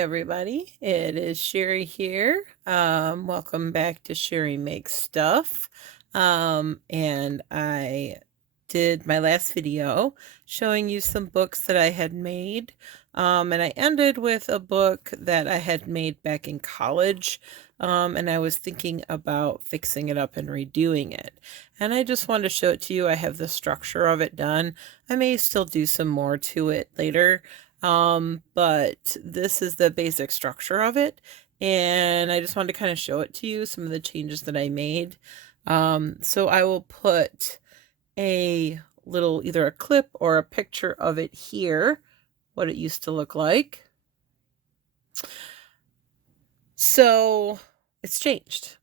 everybody, it is Sherry here. Welcome back to Sherry Makes Stuff. And I did my last video showing you some books that I had made. And I ended with a book that I had made back in college. And I was thinking about fixing it up and redoing it. And I just wanted to show it to you. I have the structure of it done. I may still do some more to it later. But this is the basic structure of it, and I just wanted to kind of show it to you, some of the changes that I made. So I will put a little, either a clip or a picture of it here, what it used to look like. So it's changed.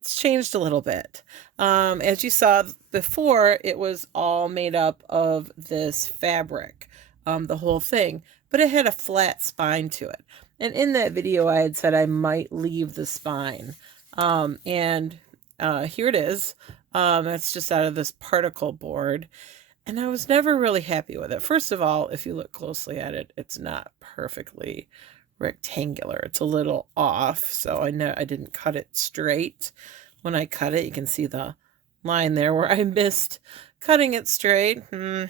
It's changed a little bit. As you saw before, it was all made up of this fabric, the whole thing, but it had a flat spine to it. And in that video, I had said I might leave the spine. And here it is. It's just out of this particle board. And I was never really happy with it. First of all, if you look closely at it, it's not perfectly rectangular. It's a little off, so I know I didn't cut it straight. When I cut it, you can see the line there where I missed cutting it straight. I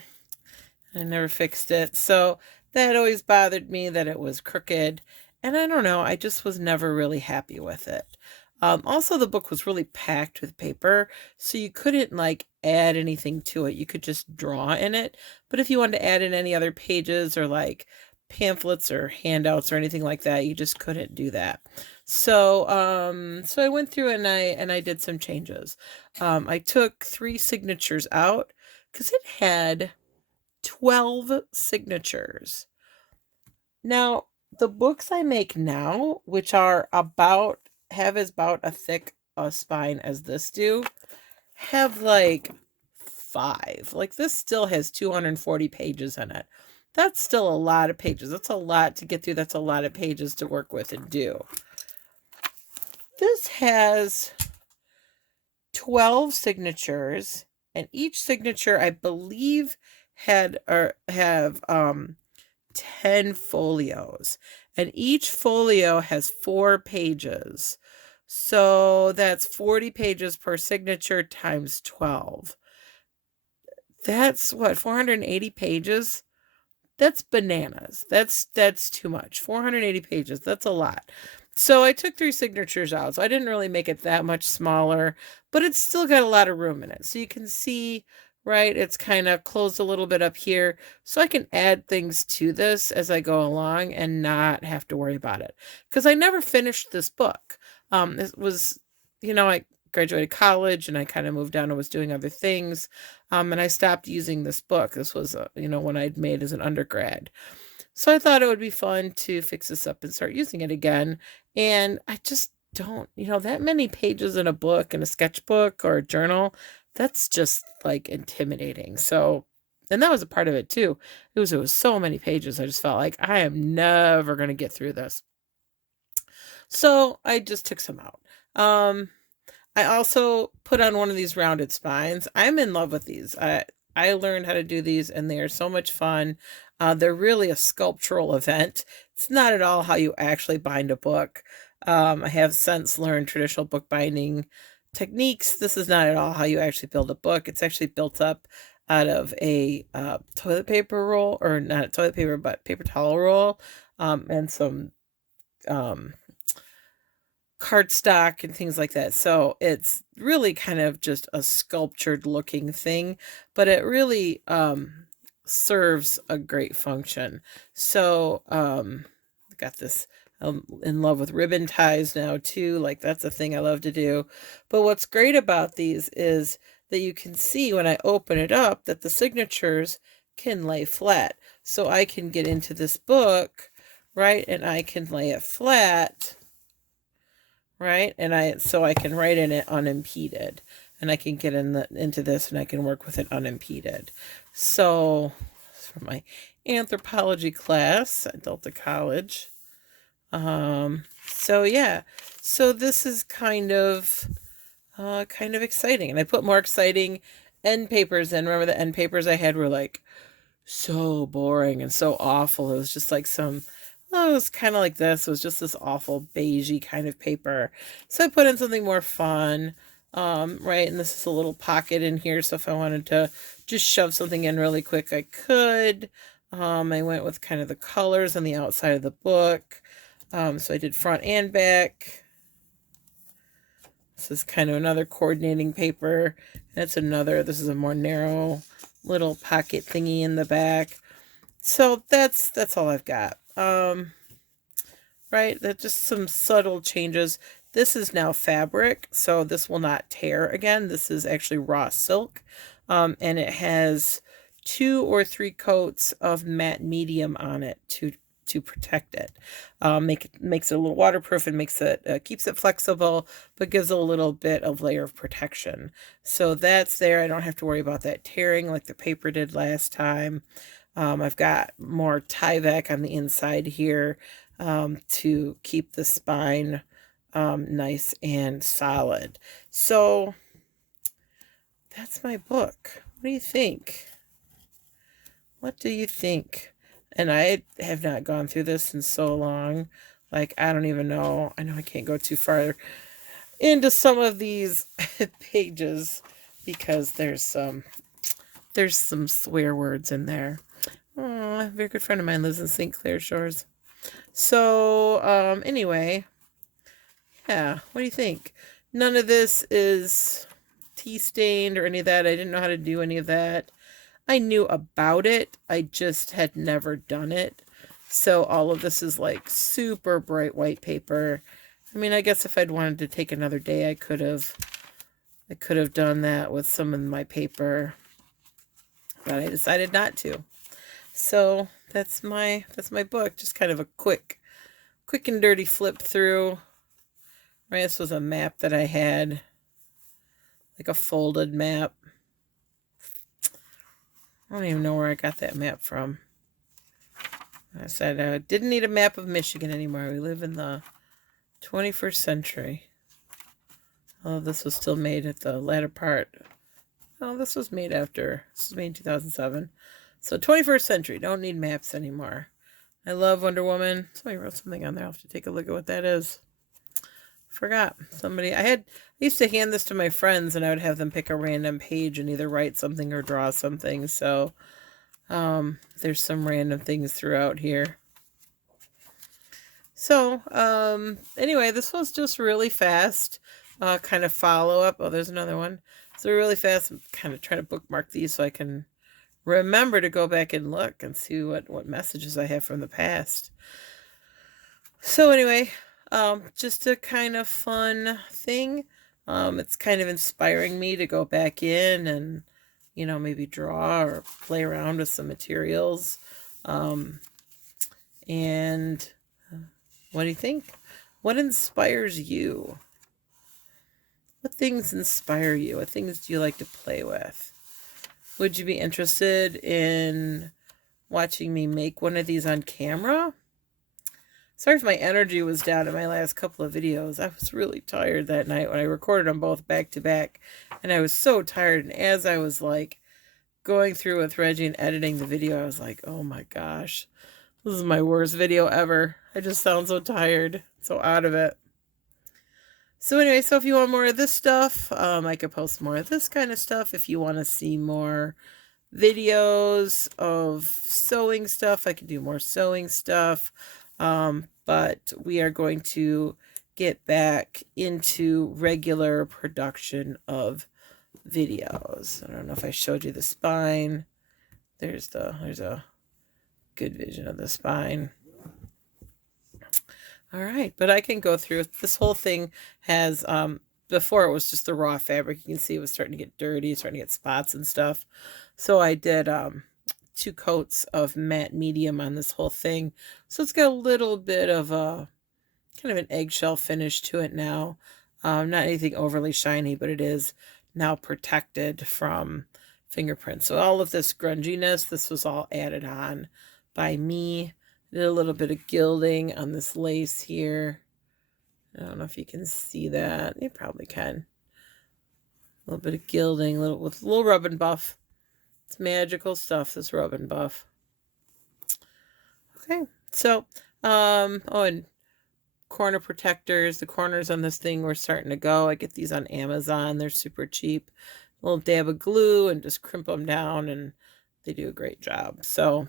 never fixed it, so that always bothered me that it was crooked, and I don't know, I just was never really happy with it. Also, the book was really packed with paper, so you couldn't like add anything to it. You could just draw in it, but if you wanted to add in any other pages or like pamphlets or handouts or anything like that, you just couldn't do that. So I went through and I did some changes. I took 3 signatures out because it had 12 signatures. Now, the books I make now, which are have about a thick spine as this do, have like 5. Like this still has 240 pages in it. That's still a lot of pages. That's a lot to get through. That's a lot of pages to work with and do. This has 12 signatures, and each signature, I believe, have 10 folios, and each folio has 4 pages. So that's 40 pages per signature times 12. That's what, 480 pages? That's bananas. That's too much. 480 pages. That's a lot. So I took 3 signatures out. So I didn't really make it that much smaller, but it's still got a lot of room in it. So you can see, right, it's kind of closed a little bit up here. So I can add things to this as I go along and not have to worry about it. Because I never finished this book. It was, I graduated college and I kind of moved on and was doing other things. And I stopped using this book. This was, one I'd made as an undergrad. So I thought it would be fun to fix this up and start using it again. And I just don't, that many pages in a book, in a sketchbook or a journal, that's just like intimidating. So, and that was a part of it too. It was so many pages. I just felt like I am never going to get through this. So I just took some out. I also put on one of these rounded spines. I'm in love with these. I learned how to do these and they are so much fun. They're really a sculptural event. It's not at all how you actually bind a book. I have since learned traditional bookbinding techniques. This is not at all how you actually build a book. It's actually built up out of a toilet paper roll, or not toilet paper, but paper towel roll, and some cardstock and things like that. So it's really kind of just a sculptured looking thing, but it really serves a great function. So got this. I'm in love with ribbon ties now too. Like that's a thing I love to do. But what's great about these is that you can see when I open it up that the signatures can lay flat. So I can get into this book, right? And I can lay it flat, right? And so I can write in it unimpeded, and I can get into this and I can work with it unimpeded. So for my anthropology class at Delta College. So yeah, so this is kind of exciting, and I put more exciting end papers in. Remember the end papers I had were like so boring and so awful. It was just like some Oh, it was kind of like this. It was just this awful beigey kind of paper. So I put in something more fun. Right, and this is a little pocket in here, so if I wanted to just shove something in really quick, I could. I went with kind of the colors on the outside of the book. So I did front and back. This is kind of another coordinating paper. That's another, this is a more narrow little pocket thingy in the back. So that's all I've got. Right, that just some subtle changes. This is now fabric, so this will not tear again. This is actually raw silk, and it has 2 or 3 coats of matte medium on it to protect it. Makes it a little waterproof and makes it keeps it flexible, but gives a little bit of layer of protection. So that's there. I don't have to worry about that tearing like the paper did last time. I've got more Tyvek on the inside here to keep the spine nice and solid. So that's my book. What do you think? What do you think? And I have not gone through this in so long. Like, I don't even know. I know I can't go too far into some of these pages because there's some swear words in there. Oh, a very good friend of mine lives in St. Clair Shores. So, anyway, yeah, what do you think? None of this is tea stained or any of that. I didn't know how to do any of that. I knew about it. I just had never done it. So all of this is like super bright white paper. I mean, I guess if I'd wanted to take another day, I could have done that with some of my paper, but I decided not to. So that's my book. Just kind of a quick and dirty flip through. Right, this was a map that I had, like a folded map. I don't even know where I got that map from. I said I didn't need a map of Michigan anymore. We live in the 21st century. Oh, this was still made at the latter part. Oh, this was made after. This was made in 2007. So 21st century. Don't need maps anymore. I love Wonder Woman. Somebody wrote something on there. I'll have to take a look at what that is. Forgot. I used to hand this to my friends and I would have them pick a random page and either write something or draw something. So there's some random things throughout here. So anyway, this was just really fast. Kind of follow up. Oh, there's another one. So really fast. I'm kind of trying to bookmark these so I can remember to go back and look and see what messages I have from the past. So anyway, just a kind of fun thing. It's kind of inspiring me to go back in and, you know, maybe draw or play around with some materials. And what do you think? What inspires you? What things inspire you? What things do you like to play with? Would you be interested in watching me make one of these on camera? Sorry if my energy was down in my last couple of videos. I was really tired that night when I recorded them both back to back. And I was so tired. And as I was like going through with Reggie and editing the video, I was like, oh my gosh, this is my worst video ever. I just sound so tired, so out of it. So anyway, so if you want more of this stuff, I could post more of this kind of stuff. If you want to see more videos of sewing stuff, I can do more sewing stuff. But we are going to get back into regular production of videos. I don't know if I showed you the spine. There's a good vision of the spine. All right, but I can go through. This whole thing has, before it was just the raw fabric. You can see it was starting to get dirty, starting to get spots and stuff. So I did 2 coats of matte medium on this whole thing. So it's got a little bit of a, kind of an eggshell finish to it now. Not anything overly shiny, but it is now protected from fingerprints. So all of this grunginess, this was all added on by me. Did a little bit of gilding on this lace here. I don't know if you can see that. You probably can. A little bit of gilding, with a little rub and buff. It's magical stuff, this rub and buff. Okay, so Oh, and corner protectors. The corners on this thing were starting to go. I get these on Amazon. They're super cheap. A little dab of glue and just crimp them down, and they do a great job. So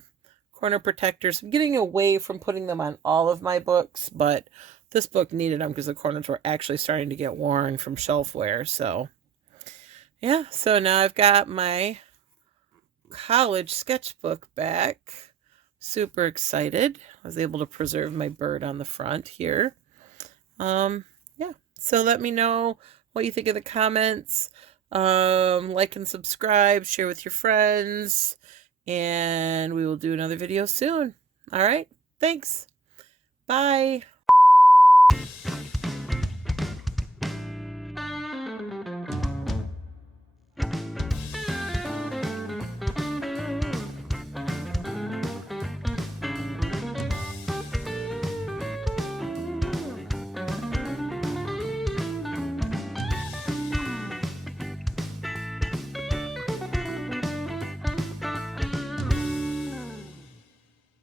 corner protectors. I'm getting away from putting them on all of my books, but this book needed them because the corners were actually starting to get worn from shelf wear. So yeah, so now I've got my college sketchbook back. Super excited. I was able to preserve my bird on the front here. Yeah, so let me know what you think in the comments. Like and subscribe, share with your friends, and we will do another video soon. All right, thanks. Bye.